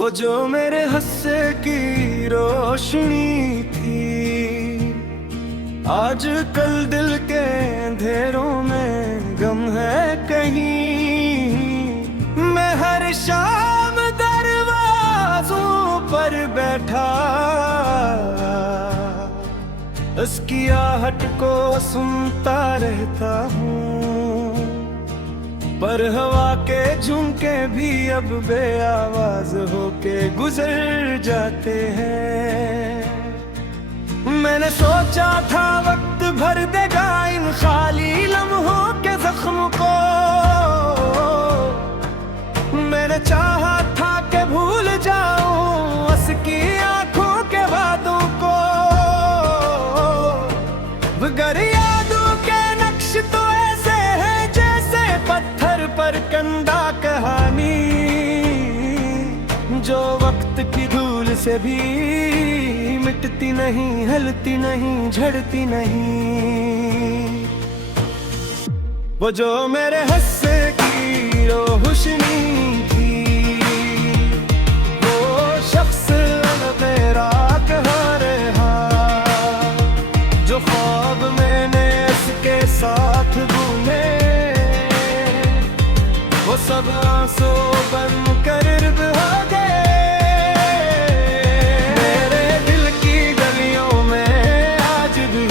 वो जो मेरे हंसे की रोशनी थी, आज कल दिल के अंधेरों में गम है कहीं। मैं हर शाम दरवाजों पर बैठा उसकी आहट को सुनता रहता हूँ, पर हवा के झुमके भी अब बेआवाज होके गुजर जाते हैं। मैंने सोचा था वक्त भर देगा इन खाली लम्हों के जख्म को, मैंने चाहा था कि भूल जाऊं उसकी आंखों के वादों को, मगर यादों के नक्श तो ऐसे हैं जैसे पत्थर पर कंदा कहानी, जो वक्त की धूल से भी मिटती नहीं, हलती नहीं, झड़ती नहीं। वो जो मेरे हंसे की रोशनी थी, वो शख्स मेरा कहाँ रहा, जो ख्वाब मैंने इसके साथ बुने, वो सब आंसू बन कर बहा गए। मेरे दिल की गलियों में आज भी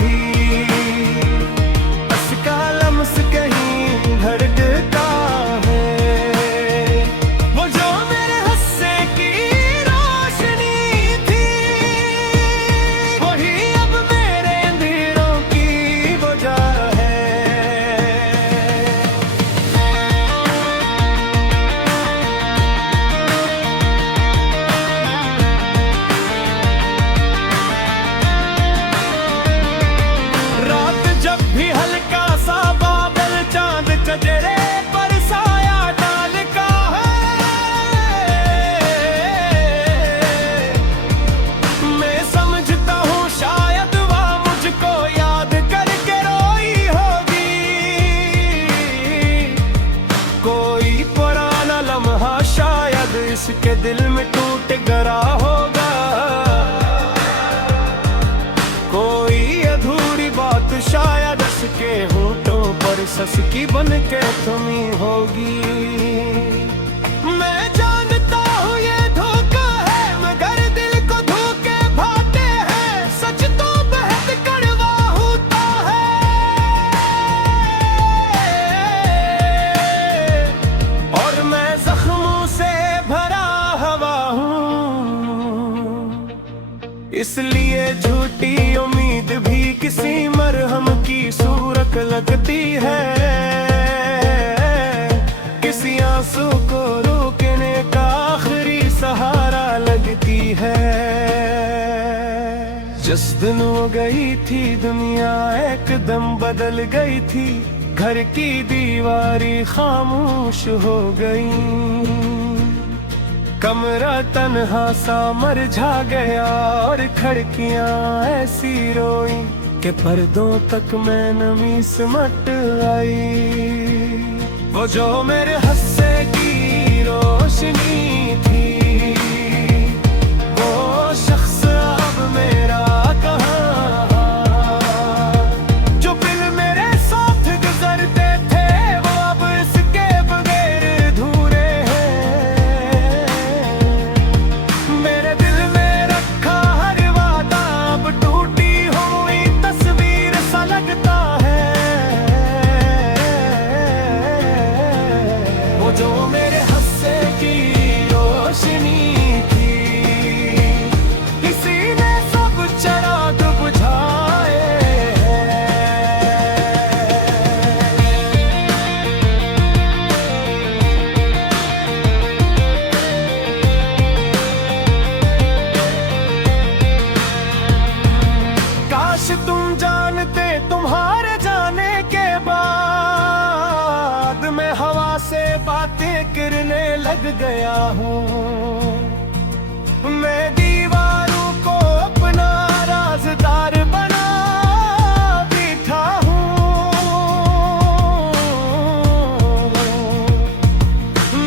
उसका लम्स कहीं धड़कता है। वो जो मेरे हंसे की रोशनी थी, वही अब मेरे अंधेरों की वजह है। रात जब भी हल्का सा बादल चांद चेहरे पर साया डालता है, मैं समझता हूँ शायद वह मुझको याद करके रोई होगी। कोई पुराना लम्हा शायद इसके दिल में टूट गया होगा, कोई अधूरी बात शायद उसके होठों पर ससकी बन के थमी होगी। मैं जानता हूँ ये धोखा है, मगर दिल को धोखे भाते हैं, सच तो बेहद कड़वा होता है। और मैं जख्मों से भरा हुआ हूँ, इसलिए झूठी उम्मीद भी किसी मरहम की सूरत लगती है, किसी आंसू को रोकने का आखिरी सहारा लगती है। जिस दिन वो गई थी दुनिया एकदम बदल गई थी, घर की दीवारें खामोश हो गई, कमरा तन्हा सा मरझा गया और खिड़कियां ऐसी रोई कि पर्दों तक मैं नमी सिमट आई। वो जो मेरे हंसे की रोशनी थी, वो शख्स अब मेरा कहाँ, जो बिल मेरे साथ गुजरते थे वो अब इसके बगैर अधूरे हैं। मेरे दिल में रखा हर वादा अब टूटी हुई तस्वीर सा लगता है। वो जो मेरे हंसे की रोशनी थी, किसी ने सब चिराग बुझाए काश तुम जानते तुम्हारे जाने के बाद मैं हवा से बातें करने लग गया हूँ। मैं दीवारों को अपना राज़दार बना बैठा हूँ।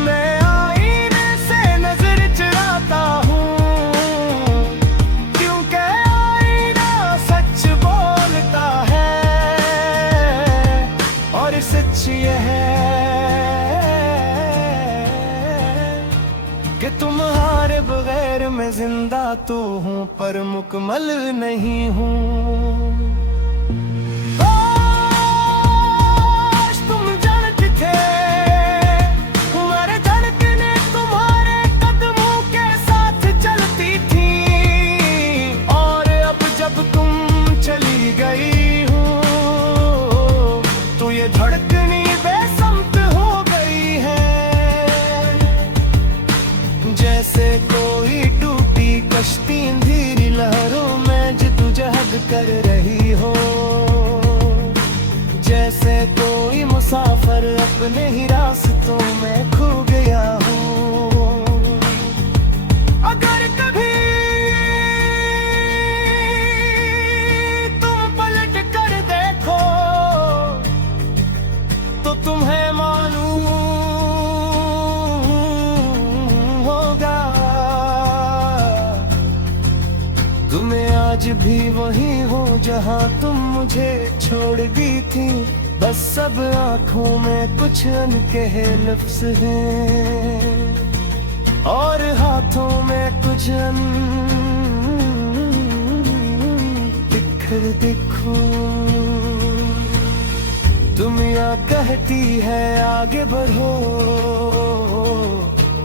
मैं आईने से नजर चुराता कि तुम्हारे बगैर मैं जिंदा तो हूँ पर मुकम्मल नहीं हूँ। काश तुम जानते थे मेरे धड़कने तुम्हारे कदमों के साथ चलती थी, और अब जब तुम चली गई हो तो ये धड़कनी बेसमत हो गई है। जैसे कोई टूटी कश्ती धीरी लहरों में जद्दोजहद कर रही हो, जैसे कोई मुसाफिर अपने ही रास्तों में खो गया हो। अगर कभी तुम पलट कर देखो तो तुम्हें मालूम होगा तुम्हें आज भी वही हो जहां तुम मुझे छोड़ दी थी। बस सब आंखों में कुछ अनकहे लफ्ज़ हैं और हाथों में कुछ बिखर देखो। दुनिया कहती है आगे बढ़ो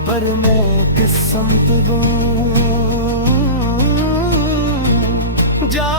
पर मैं किस समत दूं। जा